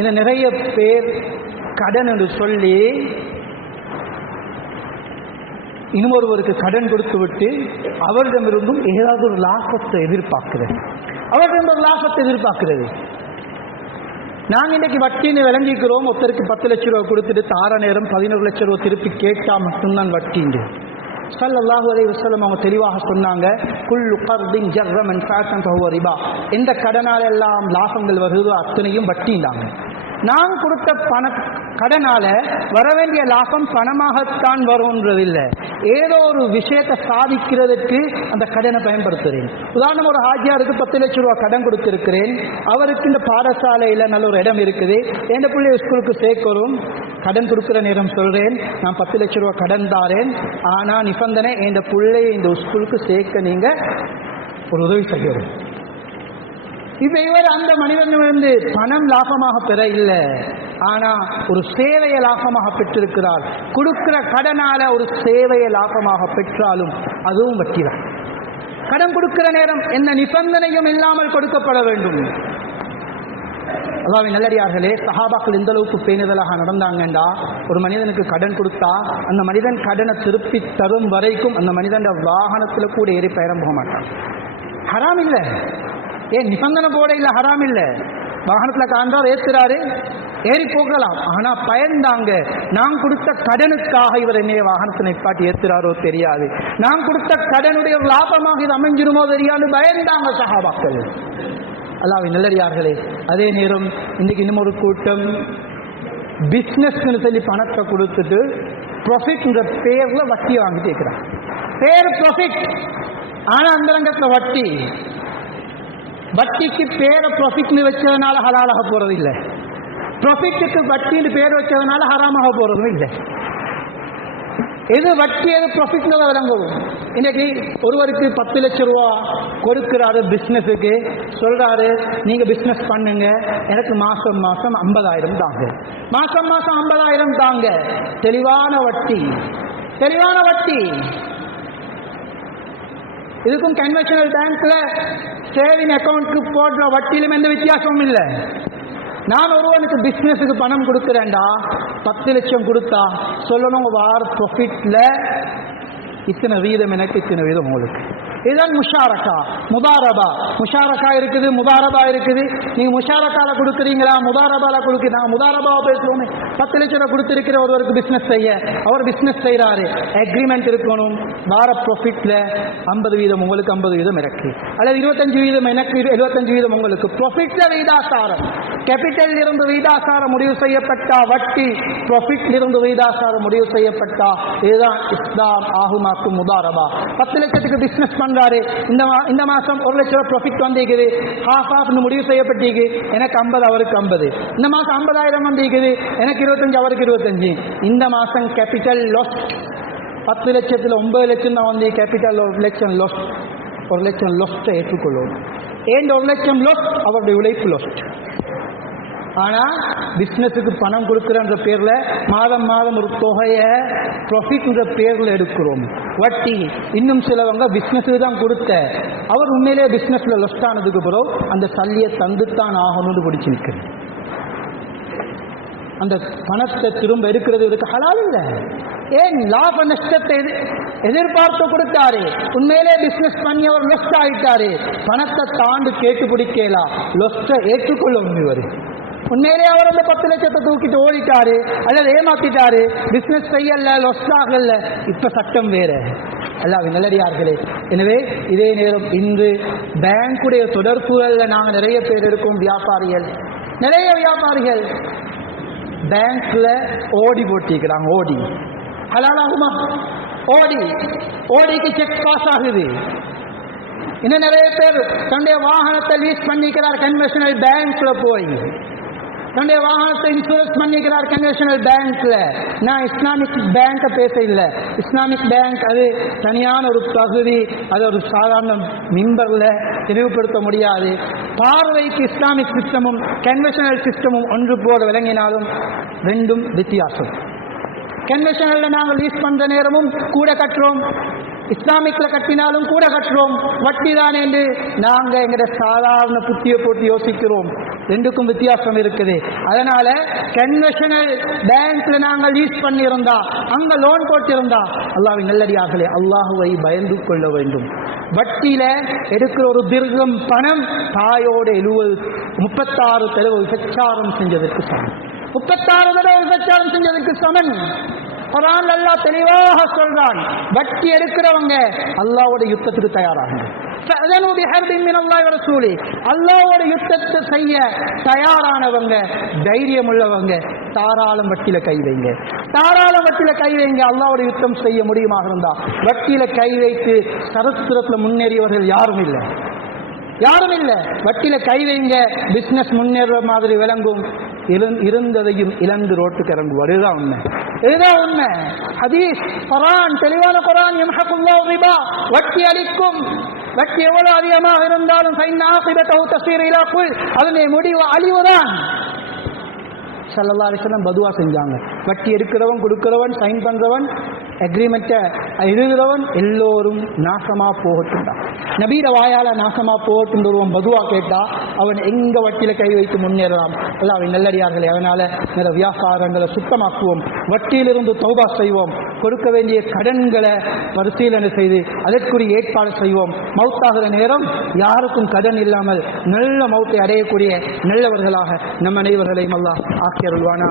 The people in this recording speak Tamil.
இந்த நிறைய பேர் கடன் என்று சொல்லி இன்னொருவருக்கு கடன் கொடுத்து விட்டு அவரிடமிருந்தும் ஏதாவது ஒரு லாபத்தை எதிர்பார்க்கிறது. அவரிடம் ஒரு லாபத்தை எதிர்பார்க்கிறது. நாங்கள் இன்னைக்கு வட்டின்னு விளங்கிக்கிறோம். ஒருத்தருக்கு பத்து லட்ச ரூபா கொடுத்துட்டு தார நேரம் பதினோரு லட்ச ரூபா திருப்பி கேட்டால் மட்டும்தான் வட்டிண்டு ஸல்லல்லாஹு அலைஹி வசலம் அவங்க தெளிவாக சொன்னாங்க குல்லு ஜர்ரம் அண்ட் ஃபேஷன் ரிபா. எந்த கடனால் எல்லாம் லாபங்கள் வருதோ அத்தனையும் வட்டிண்டாங்க நான் கொடுத்த பண கடனால வர வேண்டிய லாபம் பணமாகத்தான் வரும்ன்றதில்லை. ஏதோ ஒரு விஷயத்தை சாதிக்கிறதுக்கு அந்த கடனை பயன்படுத்துகிறேன் உதாரணம் ஒரு ஹாஜியாருக்கு பத்து லட்சம் ரூபா கடன் கொடுத்துருக்கிறேன். அவருக்கு இந்த பாடசாலையில் நல்ல ஒரு இடம் இருக்குது. என் பிள்ளை ஸ்கூலுக்கு சேர்க்கிறோம் கடன் கொடுக்குற நேரம் சொல்கிறேன் நான் பத்து லட்ச ரூபா கடன் தாரேன். ஆனால் நிபந்தனை என் பிள்ளையை இந்த ஸ்கூலுக்கு சேர்க்க நீங்கள் ஒரு உதவி செய்யணும். இப்ப இவர் அந்த மனிதனிலிருந்து பணம் லாபமாக பெற இல்லை. ஆனா ஒரு சேவையை லாபமாக பெற்றிருக்கிறார். கொடுக்கிற கடனால ஒரு சேவையை லாபமாக பெற்றாலும் அதுவும் வட்டிதான். கடன் கொடுக்கிற நேரம் என்ன நிபந்தனையும் இல்லாமல் கொடுக்கப்பட வேண்டும். அதாவது நல்லடியார்களே சஹாபாக்கள் இந்த அளவுக்கு பேணுதலாக நடந்தாங்கண்டா? ஒரு மனிதனுக்கு கடன் கொடுத்தா அந்த மனிதன் கடனை திருப்பி தரும் வரைக்கும் அந்த மனிதன் வாகனத்துல கூட ஏறி பயணம் போக மாட்டான். ஹராம் இல்லை. ஏன் நிபந்தனை போட இல்லை ஹராம் இல்லை. வாகனத்தில் காண்றார் ஏற்றுறாரு ஏறி போகலாம். ஆனா பயந்தாங்க. நான் கொடுத்த கடனுக்காக இவர் என்னைய வாகனத்தை நிப்பாட்டி ஏத்துறாரோ தெரியாது. நான் கொடுத்த கடனுடைய லாபமாக இது அமைஞ்சிருமோ தெரியாது. பயந்தாங்க சகாபாக்கள். அல்லாவின் நல்லடியார்களே அதே நேரம் இன்னைக்கு இன்னும் ஒரு கூட்டம். பிஸ்னஸ்னு சொல்லி பணத்தை கொடுத்துட்டு ப்ராஃபிட்ன்ற பேர்ல வட்டி வாங்கிட்டு இருக்கிறான் பேர் ப்ராஃபிட் ஆனா அந்தரங்கத்தில் வட்டி. வட்டிக்கு பேரை ப்ராஃபிட்னு வச்சதுனால ஹலாலாக போகிறது இல்லை. ப்ராஃபிட்டுக்கு வட்டின்னு பேர் வச்சதுனால ஹராமாக போகிறதும் இல்லை. எது வட்டி எது ப்ராஃபிட்னு விளங்கும் இன்னைக்கு ஒருவருக்கு பத்து லட்சம் ரூபா கொடுக்குறாரு பிஸ்னஸுக்கு சொல்கிறாரு நீங்கள் பிஸ்னஸ் பண்ணுங்க. எனக்கு மாதம் மாதம் ஐம்பதாயிரம் தாங்க. மாதம் மாதம் ஐம்பதாயிரம் தாங்க. தெளிவான வட்டி. தெளிவான வட்டி. இதுக்கும் கன்வென்ஷனல் பேங்க்ல சேவிங் அக்கௌண்ட்டுக்கு போடுற வட்டியிலும் எந்த வித்தியாசமும் இல்லை. நான் ஒருவனுக்கு பிஸ்னஸுக்கு பணம் கொடுக்குறேன்டா பத்து லட்சம் கொடுத்தா சொல்லணும் வார ப்ராஃபிட்ல இத்தனை வீதம் எனக்கு இத்தனை வீதம் உங்களுக்கு. இதுதான் முஷாரக்கா முதாரபா முஷாரக்கா இருக்குது முதாரபா இருக்குது. நீங்க முஷாரக்கால கொடுக்குறீங்களா? முதாரபால கொடுக்கு நான் முதாரபாவை பேசுவோமே. பத்து லட்சம் கொடுத்துருக்கிற ஒருவருக்கு பிசினஸ் செய்ய. அவர் பிசினஸ் செய்யறாரு அக்ரிமெண்ட் இருக்கணும். வார ப்ராஃபிட்ல ஐம்பது வீதம் உங்களுக்கு ஐம்பது வீதம் எனக்கு. அல்லது இருபத்தஞ்சு வீதம் எனக்கு எழுபத்தஞ்சு வீதம் உங்களுக்கு. ப்ராஃபிட்ல வீதாசாரம் கேபிட்டல் இருந்து வீதாசாரம் முடிவு செய்யப்பட்டா வட்டி ப்ராஃபிட் இருந்து வீதாசார முடிவு செய்யப்பட்டா இதுதான் இஸ்லாம் ஆகுமாக்கும் உதாரமா பத்து லட்சத்துக்கு பிசினஸ் பண்றாரு. இந்த மா- இந்த மாசம் ஒரு லட்சம் ரூபாய் ப்ராஃபிட் வந்திருக்குது ஹாஃப் ஆஃப் முடிவு செய்யப்பட்டிருக்கு எனக்கு ஐம்பது அவருக்கு ஐம்பது. இந்த மாசம் ஐம்பதாயிரம் வந்திருக்குது எனக்கு இருபத்தஞ்சு அவருக்கு இருபத்தஞ்சு. இந்த மாசம் கேபிட்டல் லாஸ் பத்து லட்சத்தில் ஒன்பது லட்சம் தான் வந்து கேபிட்டல் ஒரு லட்சம் லாஸ் ஒரு லட்சம் லொஸ்ட்டை ஏற்றுக்கொள்ளும் ஏன் ஒரு லட்சம் லொஸ் அவருடைய உழைப்பு லொஸ்ட் ஆனால் பிஸ்னஸுக்கு பணம் கொடுக்குறன்ற பேரில் மாதம் மாதம் ஒரு தொகையை ப்ராஃபிட்ன்ற பேரில் எடுக்கிறோம். வட்டி இன்னும் சிலவங்க பிஸ்னஸுக்கு தான் கொடுத்த. அவர் உண்மையிலேயே பிஸ்னஸில் லொஸ்ட் ஆனதுக்கு பிறகு அந்த சல்லியை தந்துத்தான் ஆகணும்னு பிடிச்சிருக்கு நிற்கிறது அந்த பணத்தை திரும்ப எடுக்கிறது இதுக்கு ஹலால் இல்லை. ஏன் லாப நஷ்டத்தை எதிர்பார்த்து கொடுத்தாரு. உண்மையிலே பிசினஸ் பண்ணி அவர் லொஸ்ட் ஆயிட்டாரு. பணத்தை தாண்டு கேட்டு பிடிக்கலாம் லொஸ்ட உண்மை இவர் உண்மையிலே அவர் அந்த பத்து லட்சத்தை தூக்கிட்டு ஓடிட்டாரு அல்லது ஏமாத்திட்டாரு. பிசினஸ் செய்யல லொஸ் ஆகல. இப்ப சட்டம் வேற. அல்லாவின் நல்லடியார்களே எனவே இதே நேரம் இன்று பேங்குடைய தொடர்புகள்ல நாங்கள் நிறைய பேர் இருக்கோம் வியாபாரிகள். நிறைய வியாபாரிகள் பேங்க்ல ஓடி போட்டிக்கிறாங்க ஓடி. ஹலாலாகுமா ஓடி. ஓடிக்கு செக் பாஸ் ஆகுது. இன்னும் நிறைய பேர் தன்னுடைய வாகனத்தை லீஸ் பண்ணிக்கிறார் கன்வென்ஷனல் பேங்க்ல போய். தன்னுடைய வாகனத்தை இன்சூரன்ஸ் பண்ணிக்கிறார் கன்வென்ஷனல் பேங்க்ல நான் இஸ்லாமிக் பேங்க பேச இல்லை இஸ்லாமிக் பேங்க் அது தனியான ஒரு பகுதி. அது ஒரு சாதாரண மிம்பர்ல தெளிவுபடுத்த முடியாது. பார்வைக்கு இஸ்லாமிக் சிஸ்டமும் கன்வென்ஷனல் சிஸ்டமும் ஒன்று போல விளங்கினாலும் ரெண்டும் வித்தியாசம். கன்வென்ஷனல்ல நாங்கள் லீஸ் பண்ற நேரமும் கூட கட்டுறோம். இஸ்லாமிக்ல கட்டினாலும் கூட கட்டுறோம். வட்டி தான் என்று நாங்கள் எங்கட சாதாரண புத்தியை போட்டு யோசிக்கிறோம். ரெண்டுக்கும் வித்தியாசம் இருக்குது. அதனால கன்வெஷனல் பேங்க்ல நாங்கள் லீஸ் பண்ணியிருந்தா அங்க லோன் போட்டிருந்தா அல்லாஹ்வின் நல்லடியாகலே அல்லாஹுவை பயந்து கொள்ள வேண்டும். வட்டியில எடுக்கிற ஒரு திருகம் பணம் தாயோட எழுவது முப்பத்தாறு தடவை விபச்சாரம் செஞ்சதற்கு சமன் முப்பத்தாறு தடவை விபச்சாரம் செஞ்சதற்கு சமன் குரான் அல்லாஹ் தெளிவாக சொல்றான். வட்டி எடுக்கிறவங்க அல்லாவோட யுத்தத்துக்கு தயாராகுங்க. ஃபஅதனு பிஹர்பி மின் அல்லாஹ் ரசூலி அல்லாஹ்வோட யுத்தத்தை செய்ய தயாரானவங்க தைரியம் உள்ளவங்க தாராளம் வட்டியில கை வைங்க. தாராளம் வட்டியில கை வைங்க அல்லாவோட யுத்தம் செய்ய முடியுமா இருந்தா. வட்டியில கை வைத்து சரஸ்திரத்துல முன்னேறியவர்கள் யாரும் இல்லை. யாரும் இல்லை. வட்டியில கை வைங்க பிசினஸ் முன்னேற மாதிரி விளங்கும். இருந்ததையும் இழந்து ரோட்டுக்கு இறங்குவார் இதுதான் உண்மை? இதுதான் உண்மை? ஹதீஸ் குரான் தெளிவான குரான் வட்டி அளிக்கும். வட்டி எவ்வளவு அதிகமாக இருந்தாலும் அதனுடைய முடிவு அழிவுதான். சல்லல்லா அலிஸ்லாம் பதுவா செஞ்சாங்க. வட்டி எடுக்கிறவன் கொடுக்கிறவன் சைன் பண்றவன் அக்ரிமெண்ட்டை எழுதுறவன் எல்லோரும் நாசமா போகட்டும் நபீர வாயால் நாசமா போகட்டும் ஒருவன் பதுவா கேட்டால் அவன் எங்க வட்டியில கை வைத்து முன்னேறலாம்? அவன் நல்லடியார்களே அதனால நல்ல வியாபாரங்களை சுத்தமாக்குவோம். வட்டியிலிருந்து தௌபா செய்வோம். கொடுக்க வேண்டிய கடன்களை பரிசீலனை செய்து அதற்குரிய ஏற்பாடு செய்வோம். மவுத்தாகிற நேரம் யாருக்கும் கடன் இல்லாமல் நல்ல மௌத்தை அடையக்கூடிய நல்லவர்களாக நம் அனைவர்களையும் அல்லா ஆக்கியருள்வானா.